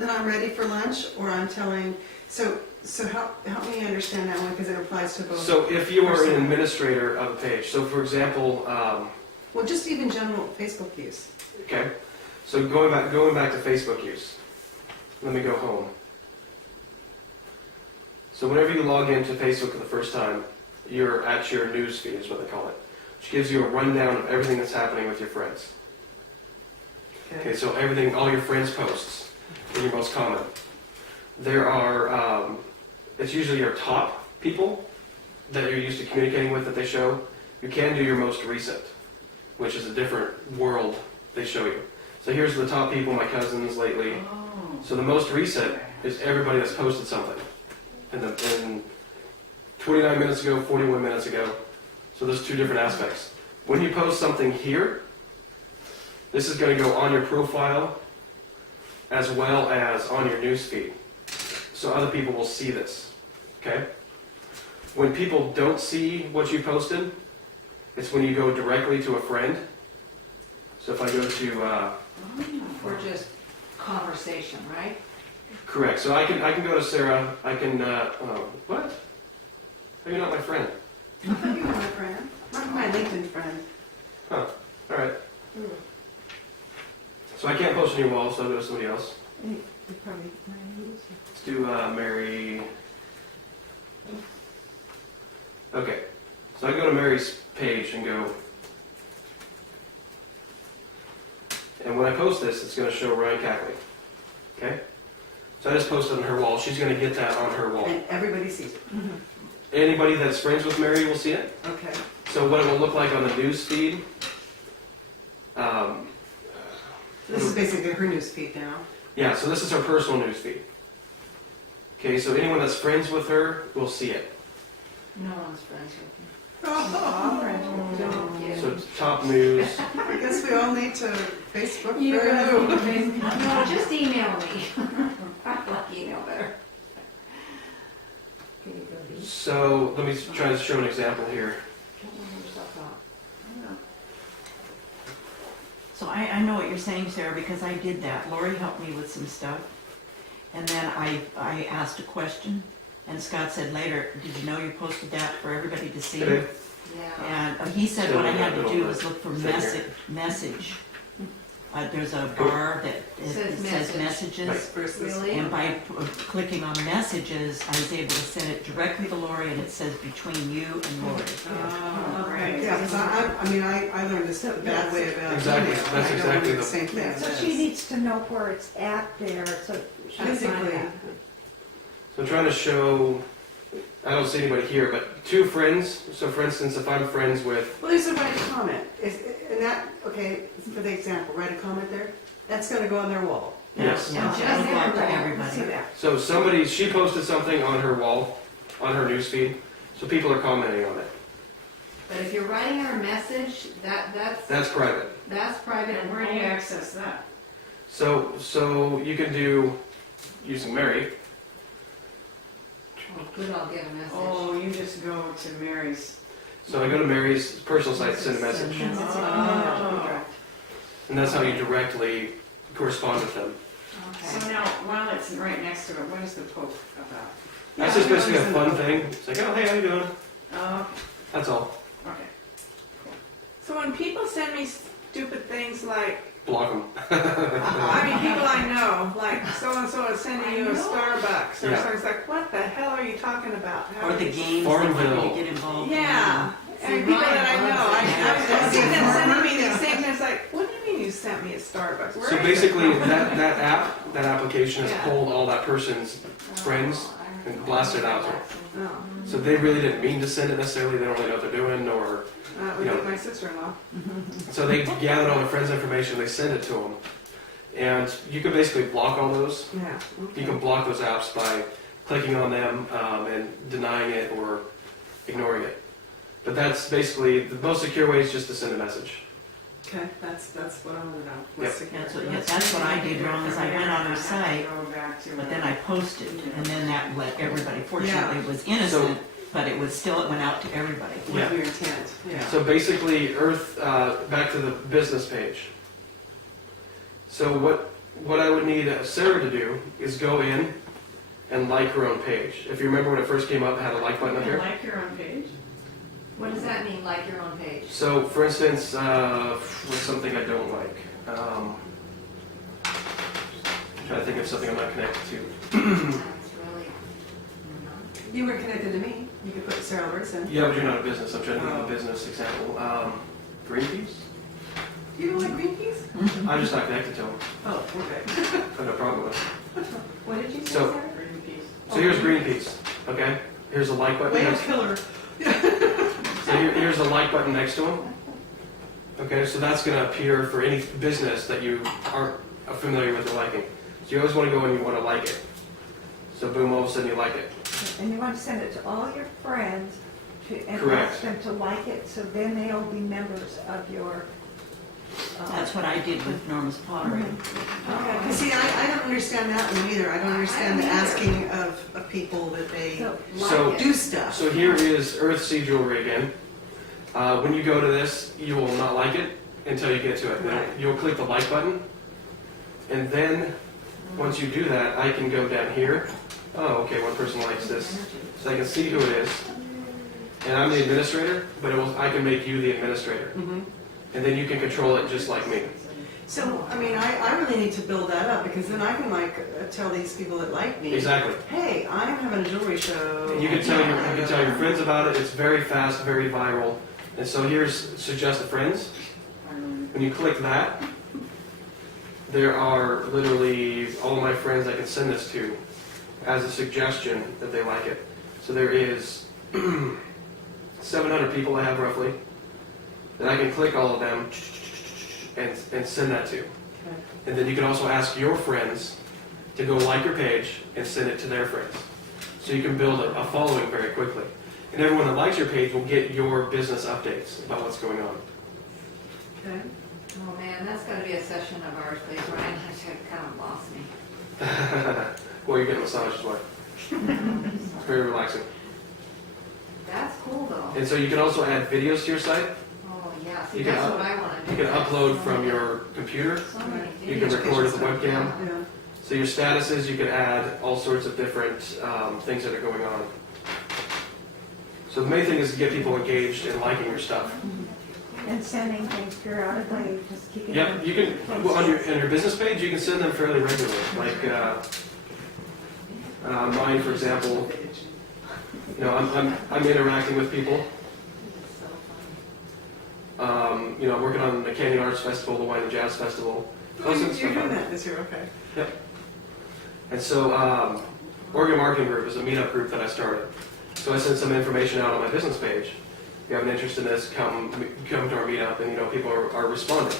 that I'm ready for lunch, or I'm telling, so help me understand that one, because it applies to both. So if you are an administrator of a page, so for example, Well, just even general Facebook use. okay, so going back to Facebook use, let me go home. So whenever you log into Facebook for the first time, you're at your news feed, is what they call it, which gives you a rundown of everything that's happening with your friends. Okay, so everything, all your friends' posts, and your most common. There are, it's usually your top people that you're used to communicating with that they show. You can do your most recent, which is a different world they show you. So here's the top people, my cousins lately. Oh. So the most recent is everybody that's posted something. In 29 minutes ago, 41 minutes ago. So there's two different aspects. When you post something here, this is going to go on your profile as well as on your news feed. So other people will see this. Okay? When people don't see what you posted, it's when you go directly to a friend. So if I go to Or just conversation, right? correct. So I can go to Sarah. I can what? Are you not my friend? I thought you were my friend. My LinkedIn friend. Huh. All right. So I can't post on your wall, so I'll go to somebody else. You probably, Let's do Mary. Okay. So I go to Mary's page and go. And when I post this, it's going to show Ryan Cackley. Okay? So I just posted on her wall. She's going to get that on her wall. and everybody sees it. Anybody that's friends with Mary will see it. Okay. So what it will look like on the news feed. This is basically her news feed now. Yeah, so this is her personal news feed. Okay, so anyone that's friends with her will see it. No one's friends with me. Oh, Don't get So it. it's top news. I guess we all need to Facebook You for guys who? can face- No, just email me. I like email better. Can you go to So let me try to show an example here. Don't wear yourself out. So I know what you're saying, Sarah, because I did that. Lori helped me with some stuff. And then I asked a question, and Scott said later, did you know you posted that for everybody to see? Today. Yeah. And he said Still what I had to got do it was look for over there. message. There's a bar that Says says message. messages. Versus. Really? And by clicking on messages, I was able to send it directly to Lori, and it says between you and Lori. Oh, okay. Yeah, because I learned this the bad way about Exactly. email. That's I don't exactly do the the- same thing. Yeah, so she needs to know where it's at there, so she can find Physically. that. So I'm trying to show, I don't see anybody here, but two friends. So for instance, if I'm friends with, Well, there's a write a comment. And that, okay, for the example, write a comment there, that's going to go on their wall. yes. Yeah, Just it'll go out to everybody. See everybody. that? So she posted something on her wall, on her news feed. So people are commenting on it. But if you're writing her a message, that's That's private. private. And where do you access that? So you can do, using Mary, Oh, good, I'll get a message. Oh, you just go to Mary's. so I go to Mary's personal site to send a message. Oh. And that's how you directly correspond with them. So Okay. now, while it's right next to it, what is the post about? That's just basically a fun thing. It's like, oh, hey, how you doing? Oh, That's all. okay. So when people send me stupid things like, Block them. I mean, people I know, like so-and-so is sending you a I know. Starbucks, or Yeah. something's like, what the hell are you talking about? How Or do the you-" games that want you Farmville. to get involved in. Yeah, and See, people Ryan that I know, loves I've it. seen them sending me these things, and it's like, what do you mean you sent me a Starbucks? Where So is it basically, from? that application has Yeah. pulled all that person's friends and blasted out to them. Oh, So they really didn't mean to send it necessarily. They don't really know what they're doing, or we Yeah. did my sister-in-law. so they gathered all their friends' information. They send it to them, and you can basically block all those. Yeah. You can block those apps by clicking on them and denying it or ignoring it. But that's basically the most secure way is just to send a message. Okay, that's what I want to know. Yep. What's secure. That's what I did wrong, is I went on her site, Go back to but it. then I posted, and then that let everybody, fortunately it was innocent, but it was still, it went out to everybody. Yeah. With your intent, yeah. So basically, back to the business page. So what I would need Sarah to do is go in and like her own page. If you remember when it first came up, it had a like button up You here. like your own page? What does that mean, like your own page? So, for instance, what's something I don't like? I'm trying to think of something I'm not connected to. That's really, You were connected to me. You could put Sarah Roberts in. Yeah, but you're not a business. I'm trying to think of a business example. Greenpeace? You don't like green peas? I'm just not connected to them. Oh, okay. I have no problem with it. What did you say, So- Sarah? So here's Greenpeace, okay? Here's a like button. Whale Next, killer. so here's a like button next to them. Okay, so that's going to appear for any business that you aren't familiar with or liking. So you always want to go and you want to like it. So boom, all of a sudden you like it. And you want to send it to all your friends and Correct. ask them to like it, so then they'll be members of your. That's what I did with Norma's Pottery. Okay, 'cause see, I don't understand that one either. I don't understand the asking of people that they So, So- like it. do stuff. So here is Earth Sea Jewelry again. When you go to this, you will not like it until you get to it. Right. You'll click the like button, and then once you do that, I can go down here. Oh, okay, one person likes this, so I can see who it is. And I'm the administrator, but I can make you the administrator, Mhm. and then you can control it just like me. So, I mean, I really need to build that up because then I can tell these people that like me, Exactly. hey, I'm having a jewelry show. And you can tell your friends about it. It's very fast, very viral. And so here's suggest a friends. When you click that, there are literally all my friends I can send this to as a suggestion that they like it. So there is 700 people I have roughly that I can click all of them and send that to. Okay. And then you can also ask your friends to go like your page and send it to their friends. So you can build a following very quickly. And everyone that likes your page will get your business updates about what's going on. Okay. Oh man, that's gotta be a session of ours, please, Ryan, that kind of lost me. Well, you get a massage as well. It's very relaxing. That's cool though. And so you can also add videos to your site. Oh, yeah, see, You can that's up- what I wanna do. You can upload from your computer. So many You can videos. record with the webcam. Yeah. So your statuses, you can add all sorts of different things that are going on. So the main thing is to get people engaged and liking your stuff. and sending things periodically, just keeping. Yep, them you can, well, on your business page, you can send them fairly regularly. Like mine, for example, you know, I'm interacting with people. You know, I'm working on the Canyon Arts Festival, the Wine and Jazz Festival. Oh, Those you're things are doing fun. that this year, okay. And so, Oregon Marketing Group is a meetup group that I started. So I sent some information out on my business page. If you have an interest in this, come to our meetup, and you know, people are responding.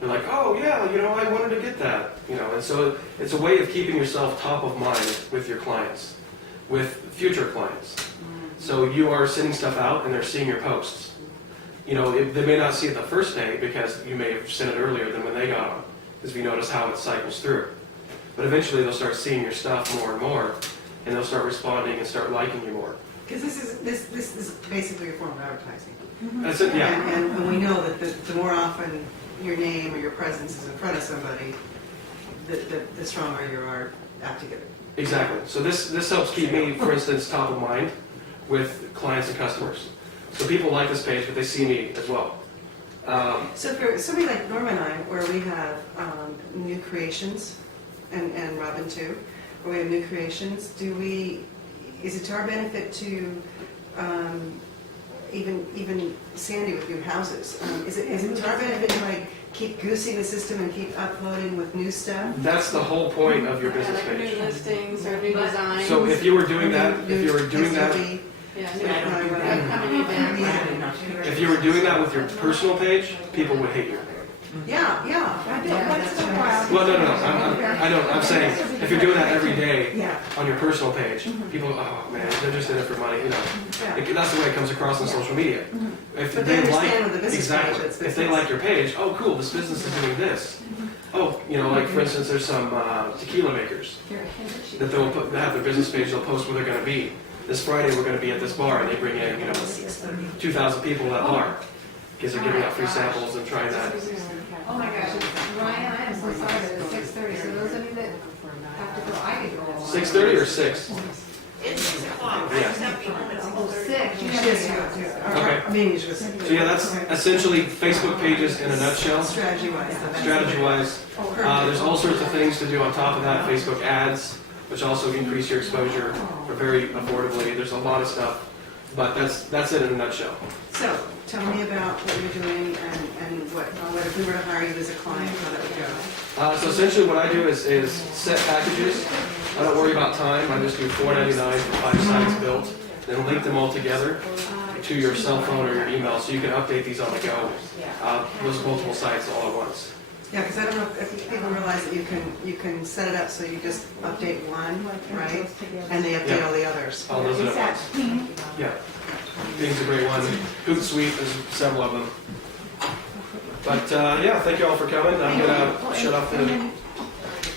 They're like, oh yeah, you know, I wanted to get that, you know. And so it's a way of keeping yourself top of mind with your clients, with future clients. So you are sending stuff out, and they're seeing your posts. You know, they may not see it the first day because you may have sent it earlier than when they got them, because we notice how it cycles through. But eventually they'll start seeing your stuff more and more, and they'll start responding and start liking you more. Because this is basically a form of advertising. That's it, yeah. And we know that the more often your name or your presence is in front of somebody, the stronger you are apt to get it. Exactly. So this helps keep me, for instance, top of mind with clients and customers. So people like this page, but they see me as well. So for somebody like Norma and I, where we have new creations, and Robin too, where we have new creations, is it to our benefit to, even Sandy with new houses, is it to our benefit to like keep goosing the system and keep uploading with new stuff? That's the whole point of your business Like new page. listings or new designs. So if you were doing that, if you were doing that, SUV, Yeah, so new I don't do that. upcoming events. if you were doing that with your personal page, people would hate you. Yeah, I think Yeah, once that's in a right. while. Well, no. I'm saying if you're doing that every day Yeah, on your personal page, people, oh man, they're just in it for money, you know. yeah. That's the way it comes across on social media. If But they like, understand with the business exactly, page, it's if they business. like your page, oh cool, this business is doing this. Oh, you know, like for instance, there's some tequila makers that they have their business page. They'll post where they're going to be. This Friday we're going to be at this bar, and they bring in 2,000 people to that bar because they're giving out free samples and trying that. Oh my gosh, Ryan, I am so sorry that it's 6:30, so those of you that have to go, I could go. along. 6:30 or 6? It's 6 o'clock. Yeah. just have to be home at 6:30. Oh, 6, you Yes, have to yeah, go. yeah. Okay. Our meetings was. So yeah, that's essentially Facebook pages in a nutshell. Strategy-wise. Strategy-wise, there's all sorts of things to do on top of that. Facebook ads, which also increase your exposure for very affordably. There's a lot of stuff, but that's it in a nutshell. So, tell me about what you're doing and what if we were to hire you as a client, how that would go? So essentially what I do is set packages. I don't worry about time. I just do $4.99 for 5 sites built, then link them all together to your cell phone or your email so you can update these on the go. Those multiple sites all at once. Yeah, because I don't know if people realize that you can set it up so you just update one, right? And they update Yeah. all the others. All those Is at that once. pink? Yeah. Bing's a great one. Hootsuite, there's several of them. But yeah, thank you all for coming. I'm gonna shut off the.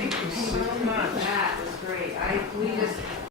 That was great. We just